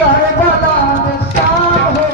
Karbala में शाम हो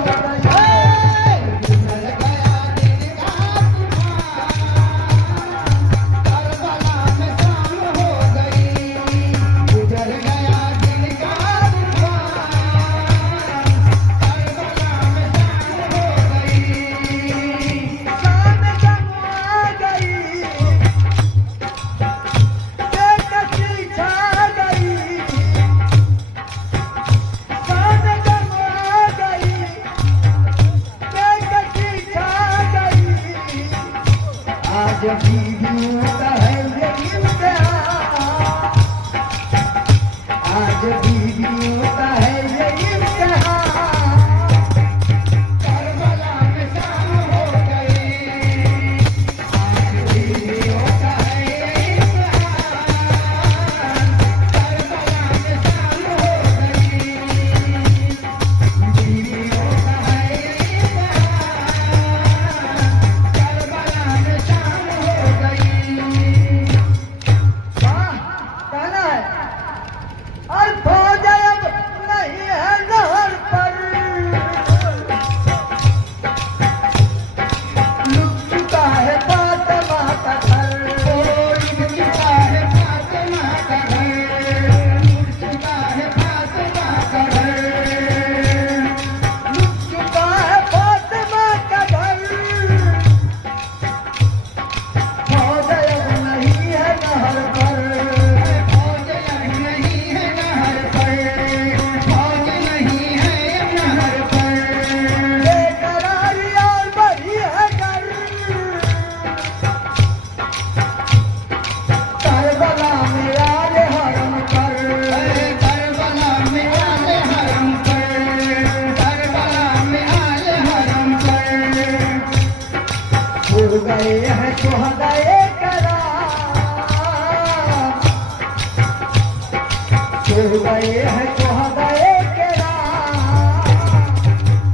गए हैं सुहदाए करा छुड़ गए हैं सुहदाए करा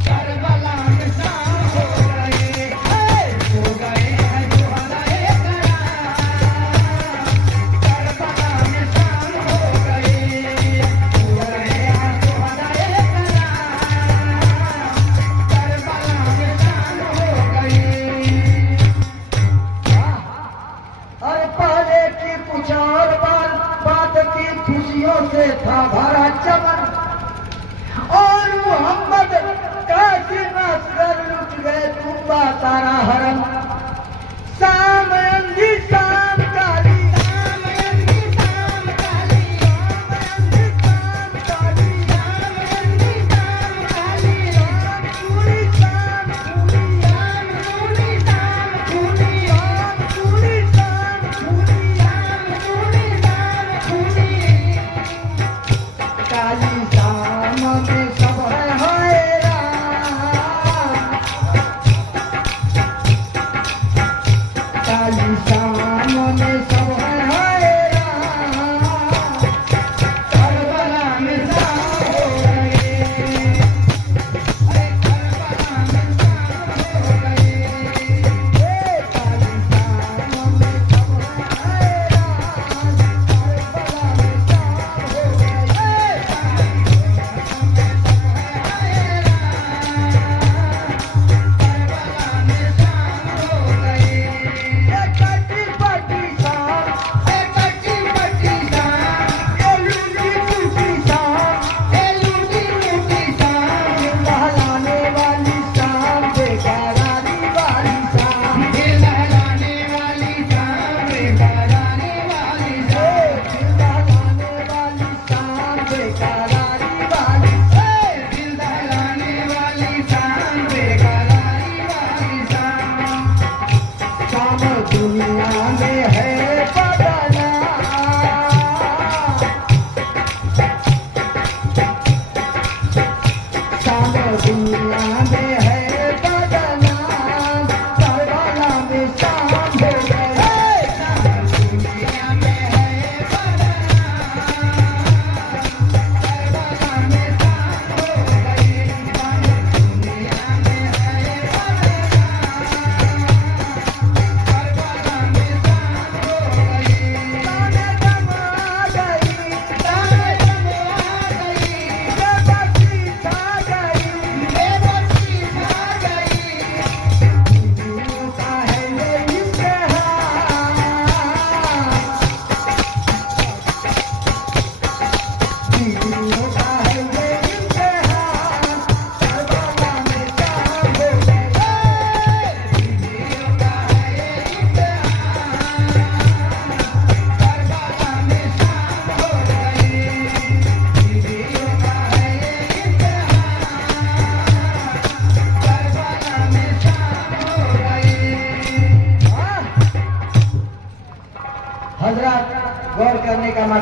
करबला में शाम हो गए छुड़ गए हैं सुहदाए करा करबला में शाम हो गए छुड़ गए हैं सुहदाए करा करबला में शाम हो गए। और पहले की कुछ और बात की खुशियों से था भरा चमन और मोहम्मद कासिम असगर लुट गए तुम्बा सारा हरम शाम अंधी शाम काली शाम अंधी शाम काली शाम अंधी शाम काली शाम अंधी शाम काली शाम पूरी शाम पूरी शाम पूरी शाम पूरी शाम पूरी शाम पूरी शाम पूरी शाम पूरी काली शाम में सब है हाय राम काली शाम में सब है हाय राम करबला में शाम हो गए अरे करबला में शाम हो गए काली शाम में सब है हाय राम करबला में शाम हो गए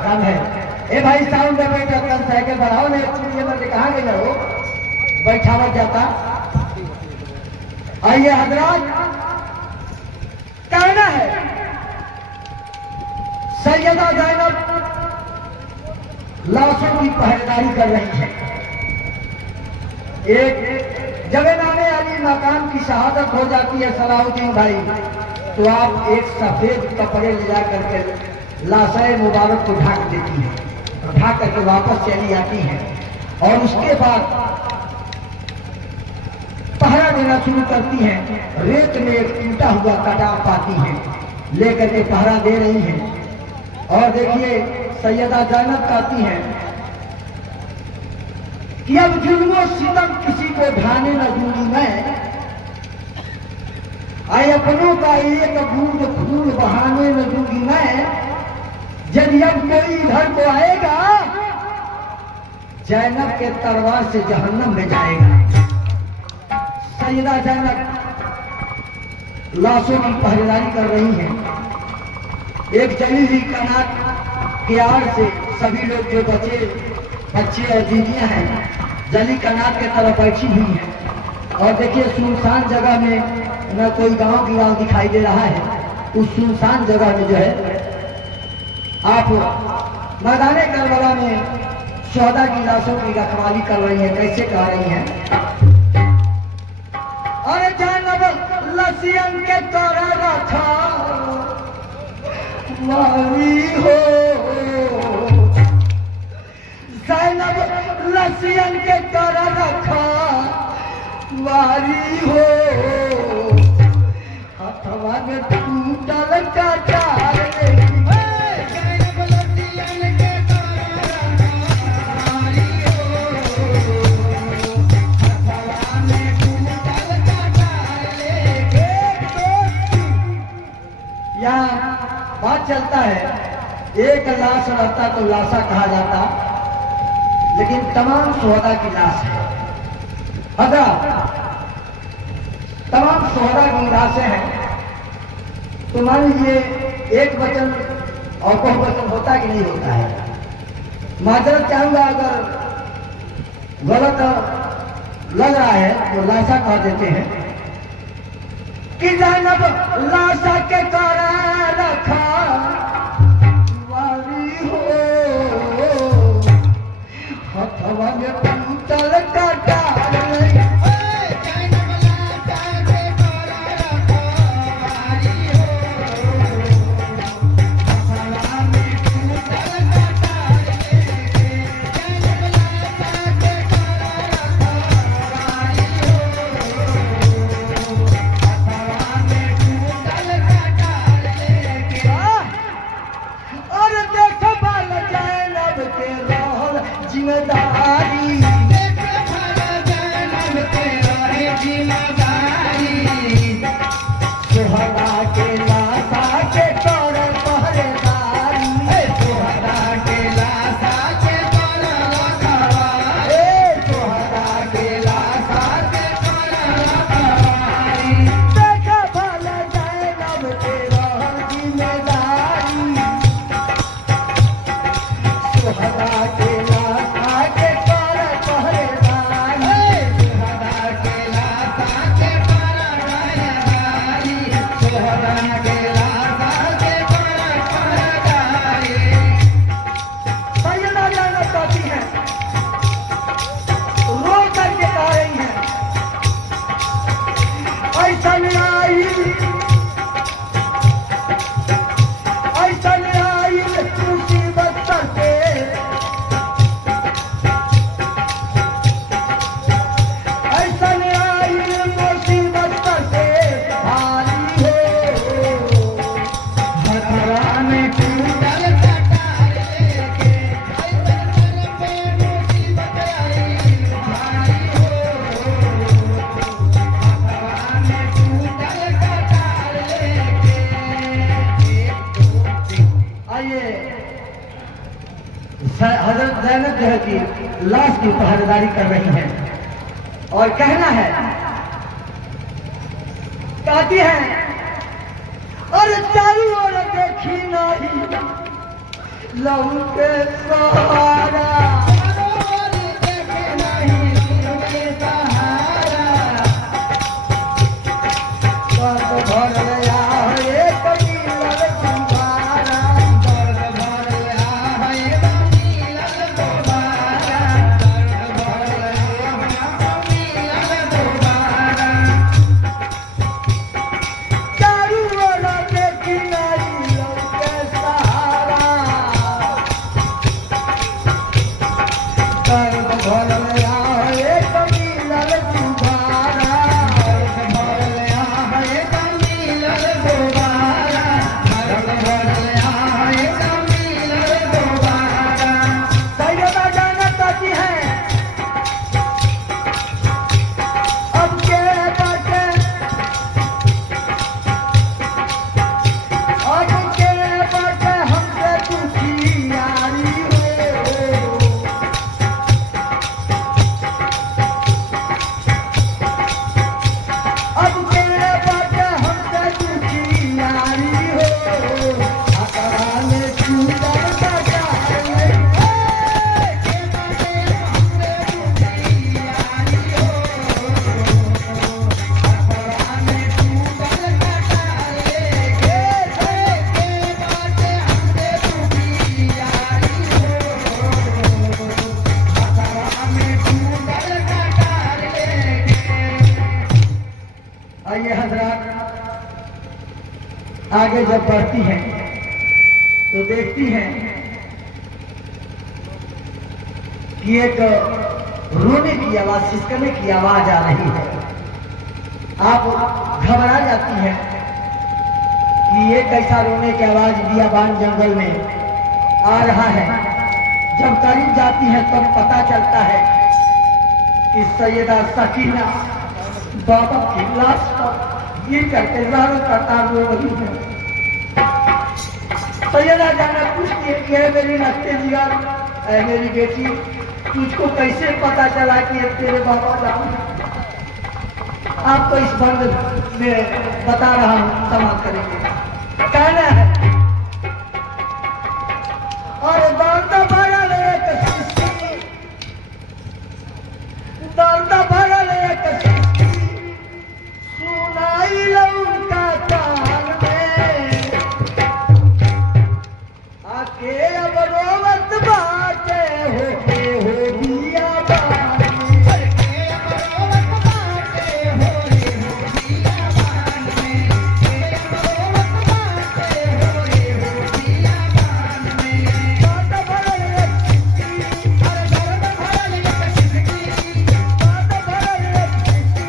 काम है। ए भाई साउंड में बैठा कल साइकिल बढ़ाओ ने ये मैंने कहाँ गए हो बैठा मत जाता। आइए हजरात, कहना है सैयदा ज़ैनब लाशों की पहरेदारी कर रही है। एक जब नामे अली मकाम की शहादत हो जाती है सलाहुद्दीन भाई, तो आप एक सफेद कपड़े ले जा करके लाशे मुबारक को ढाक देती है, ढाक करके वापस चली आती है और उसके बाद पहरा देना शुरू करती हैं। रेत में एक टूटा हुआ कटार पाती हैं, लेकर के पहरा दे रही हैं। और देखिए सैयदा ज़ैनब कहती हैं कि अब जुल्मो सितम किसी को ढाने न दूंगी मैं, आए अपनों का एक बूंद खून बहाने न दूंगी मैं। यदि अब कोई इधर को आएगा ज़ैनब के तलवार से जहन्नम में जाएगा। सैयदा ज़ैनब लाशों की पहरेदारी कर रही हैं। एक जली हुई कनात की आड़ से सभी लोग जो बच्चे और दीदियां हैं जली कनात के तरफ बैठी हुई हैं। और देखिए सुनसान जगह में न कोई गांव गिराव दिखाई दे रहा है। उस सुनसान जगह में जो है आप मैदान करबला में शोहदा की लाशों की रखवाली कर रही हैं। कैसे कह रही हैं? अरे ज़ैनब लसियन के तोरा रखा वारी हो, ज़ैनब लसियन के तोरा रखा वारी हो, हथवा में टूटल कटार बात चलता है। एक लाश रहता तो लाशा कहा जाता, लेकिन तमाम शोहदा की लाश है। तमाम शोहदा की लाशें हैं, तो मान लीजिए एक वचन और बहुवचन होता कि नहीं होता है। माजरत चाहूंगा अगर गलत लग रहा है तो लाशा कह देते हैं कि ज़ैनब लाशा के कारण रखा वारी हो, हथवा में टूटल कटार हजरत ज़ैनब जो है कि लाश की पहरेदारी कर रही हैं और कहना है, कहती है और चारों ओर देखी नहीं लहू के सहारा आगे जब बढ़ती हैं तो देखती हैं कि एक रोने की आवाज, सिसकने की आवाज आ रही है। आप घबरा जाती हैं कि ये कैसा रोने की आवाज बियाबान जंगल में आ रहा है। जब करीब जाती है तब पता चलता है कि सैयदा सकीना बाबा की लाश पर गिर करके ज़ारों कतार रो रही है। सैयदा जाना पूछती है कि मेरी नक्शे जिगर, मेरी बेटी, तुझको कैसे पता चला कि ये तेरे बाबा जान? आपको इस बंद में बता रहा हूँ, समाप्त करेंगे। कहना है और दर्द भरल एक सृष्टि, दर्द भरल एक सृष्टि सुनाई लौका कान में, आके अब रोवत बाटे हो बियाबान में, आके अब रोवत बाटे हो बियाबान में, रोवत बाटे हो बियाबान में। दर्द भरल एक सृष्टि, अरे दर्द भरल एक सृष्टि, दर्द भरल एक सृष्टि,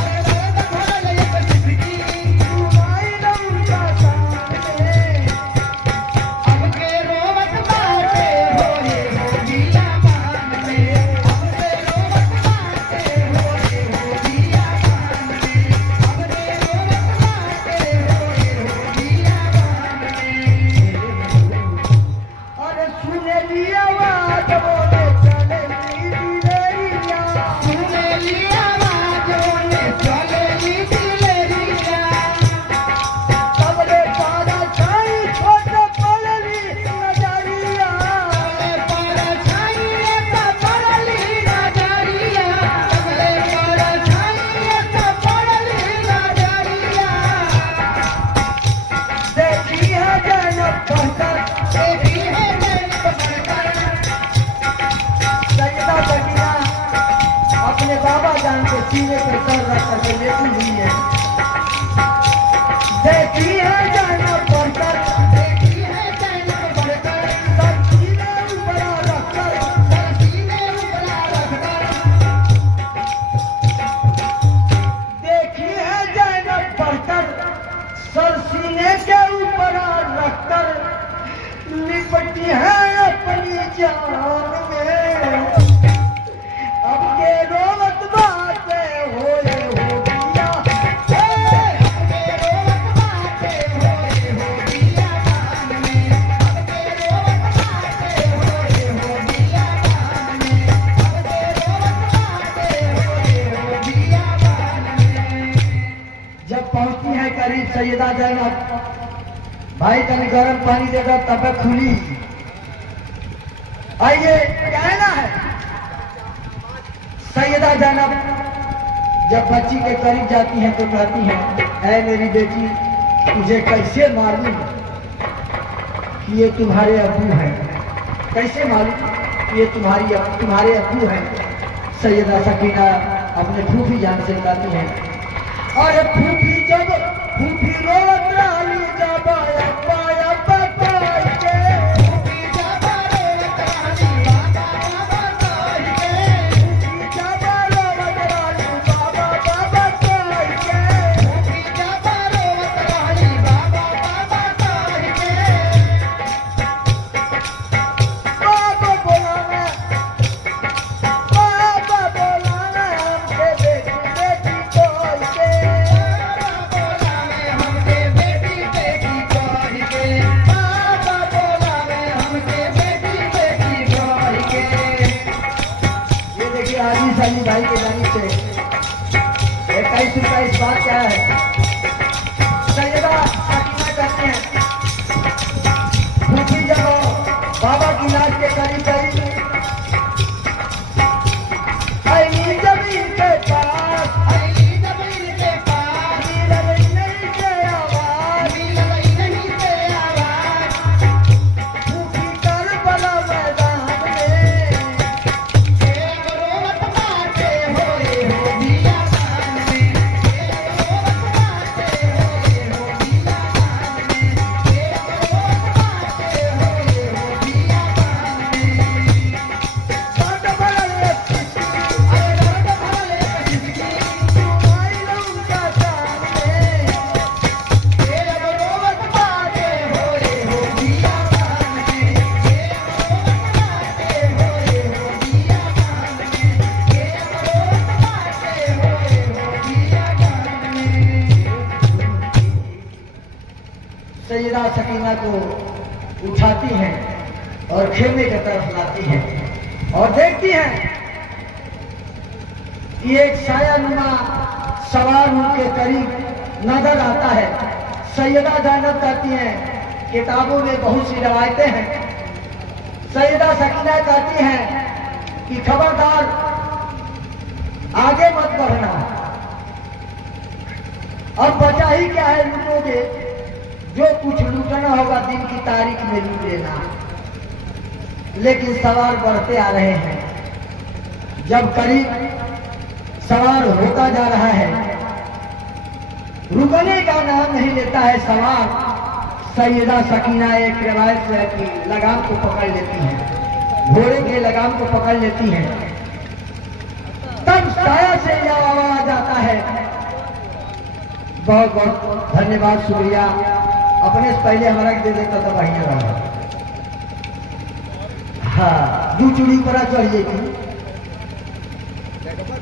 अरे दर्द भरल एक सृष्टि सुनाई लौका कान में, अब के रोवत बाटे हो बियाबान में, अब के रोवत बाटे हो बियाबान में, अब के रोवत बाटे हो बियाबान में। अरे सुने ली आवाज बोले चले दिलेरिया, सुने ली आवाज बोले चले दिलेरिया, सबले पारा छाई छोट पड़ली नजरिया, सबले पारा छाई एक पड़ली नजरिया, सबले पारा छाई एक पड़ली नजरिया। देखी है जैनब बनकर, देखी है जैनब बनकर, सैयदा सकीना अपने बाबा जान के सीने पे सर रख करके लेटी हुई है। देखी है जैनब बनकर, देखी है जैनब बनकर, सर सीने ऊपर रखकर, सर सीने ऊपर रखकर, देखी है जैनब बनकर, सर सीने के ऊपर रखकर लिपटी है अपनी जान में, अब के रोवत बाटे हो बिया, अब के रोवत बाटे हो बियाबान में, अब के रोवत बाटे हो बियाबान में, अब के रोवत बाटे हो बियाबान में। जब पहुंचती है करीब सैयदा जैनब, भाई तनी गर्म पानी देगा तब खुली, आइए कहना है, सैयदा जैनब जब बच्ची के करीब जाती हैं तो कहती हैं, ऐ मेरी बेटी, तुझे कैसे मालूम कि ये तुम्हारे अब्बू हैं? कैसे मालूम कि ये तुम्हारे अब्बू हैं? सैयदा सकीना अपने फूफी जान से कहती हैं, अरे फूफी रोवत रहली जब अब्बा अब्बा कह के, फूफी जब रोवत रहली बाबा कह के, फूफी जब रोवत रहली बाबा कह के, फूफी जब रोवत रहली बाबा कह के, बाबा बोलाना हमके बेटी बेटी कह के, भाई के जानी से 21 बात क्या है? सैयदा सकीना कहते हैं, फूफी जब बाबा की लाश के करीब गई, जमीन के पास नहीं से आवाज, फूफी करबला मैदान में सैयदा सकीना को उठाती हैं और खेमे की तरफ लाती हैं और देखती हैं कि एक सायानुमा सवार उनके करीब नजर आता है। सैयदा जैनब कहती हैं, किताबों में बहुत सी रवायतें हैं। सैयदा सकीना कहती हैं कि खबरदार आगे मत बढ़ना, अब बचा ही क्या है, लूटोगे, जो कुछ लूटना होगा दिन की तारीख में लूट लेना। लेकिन सवार बढ़ते आ रहे हैं, जब करीब सवार होता जा रहा है, रुकने का नाम नहीं लेता है सवार। सैयदा सकीना एक रिवायत से कि लगाम को पकड़ लेती हैं, घोड़े के लगाम को पकड़ लेती हैं। तब साया से यह आवाज आता है, बहुत बहुत धन्यवाद, शुक्रिया, अपने से पहले हमारा दे देता तो वही रहा। हाँ, दू चूड़ी पर चढ़िए की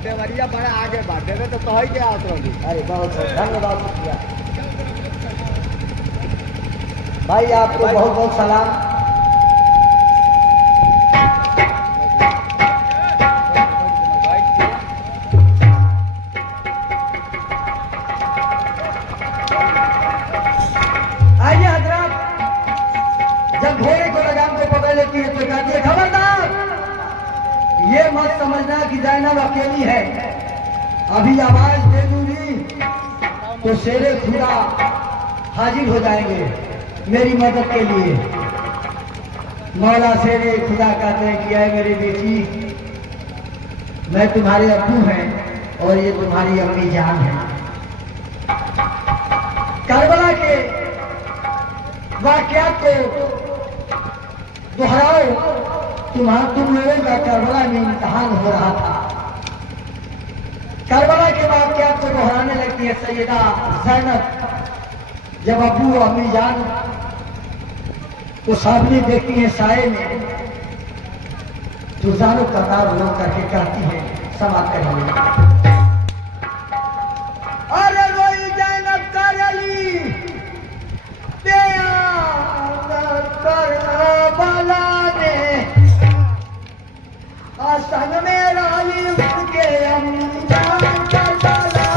देवरिया बड़ा आगे बात तो कह के आत रही। अरे बहुत धन्यवाद, शुक्रिया भाई, आपको बहुत बहुत सलाम। आइए हजरात, जब घोड़े को लगाम को पकड़ लेती है तो कहती है, खबरदार, ये मत समझना कि जैनब अकेली है, अभी आवाज दे दूंगी तो शेरे खुदा हाजिर हो जाएंगे मेरी मदद के लिए। मौला शेरे खुदा कहते हैं कि ऐ मेरी बेटी, मैं तुम्हारे अब्बू हैं और ये तुम्हारी अम्मी जान है। करबला के वाकयात को दोहराओ, तुम लोगों का करबला में इम्तिहान हो रहा था। करबला के वाकयात को दोहराने लगती है सैयदा जैनब। जब अब्बू और अम्मी जान को सामने देखती हैं साए में, तो जानो कतार रो करके कहती है, समाप्त करेंगे। अरे रोई जैनब करली करबला ने, संग में रानी उनके अम्मी जान करबला।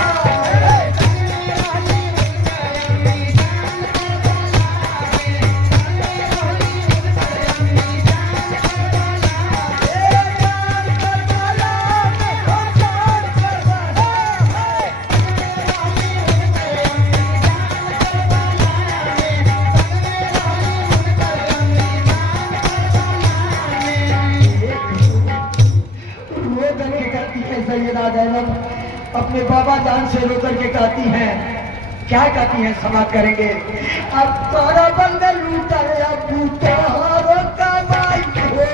सैयदा ज़ैनब अपने बाबा जान से रोकर के कहती हैं, क्या कहती हैं, समाप्त करेंगे। अब तोरा बंदे लूटा अब तोहारो कमाई हो,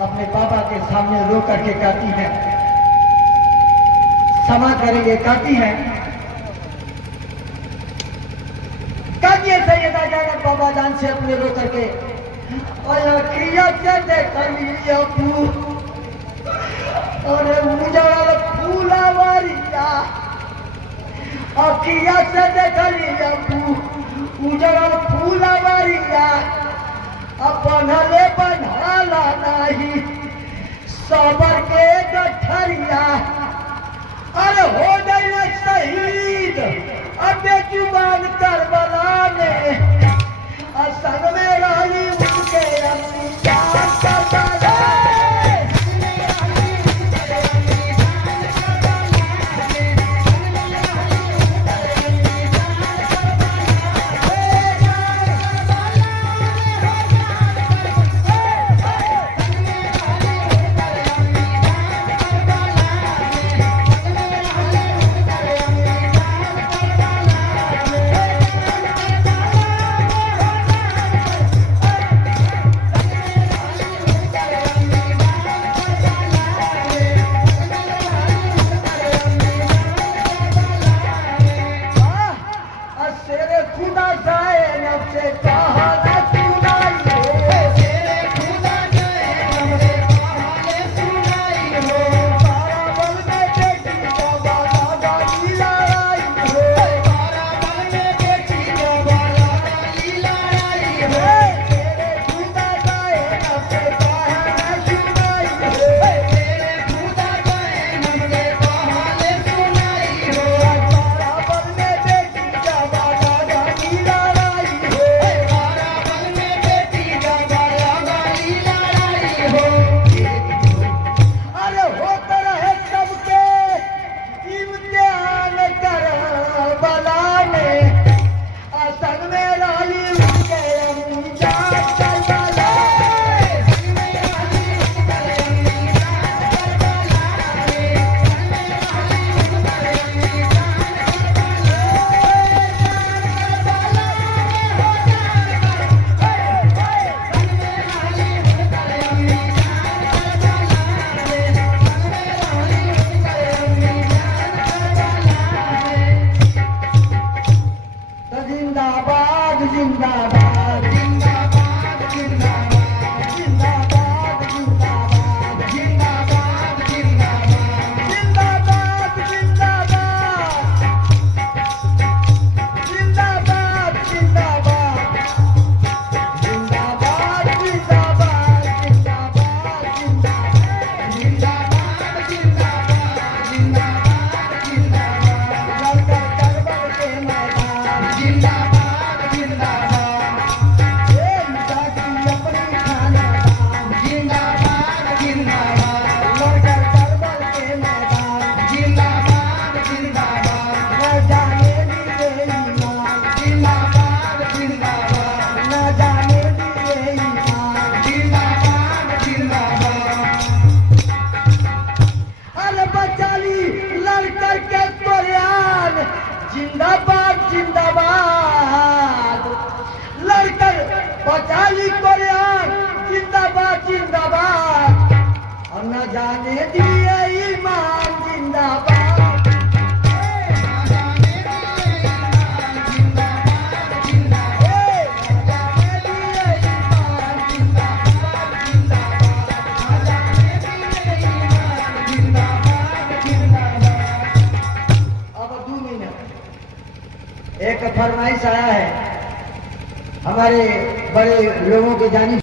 अपने पापा के सामने रो करके कहती है, क्षमा करेंगे, कहती है, कहती है सैयदा ज़ैनब बाबा जान से अपने रो करके, और मुझे फूला मारिया अखिया से देखली उजड़ल फूला मारिया अपनले बनहाला नहीं सबर के गठरिया। अरे हो गई शहीद अब जुबान करबला में, संग में रही उनके अपनी जान करबला। जिंदाबाद, लड़कर बचाली कोरियान जिंदाबाद जिंदाबाद, और न जाने दिए ईमान जिंदाबाद। एक फरमाइश आया है हमारे बड़े लोगों के जानी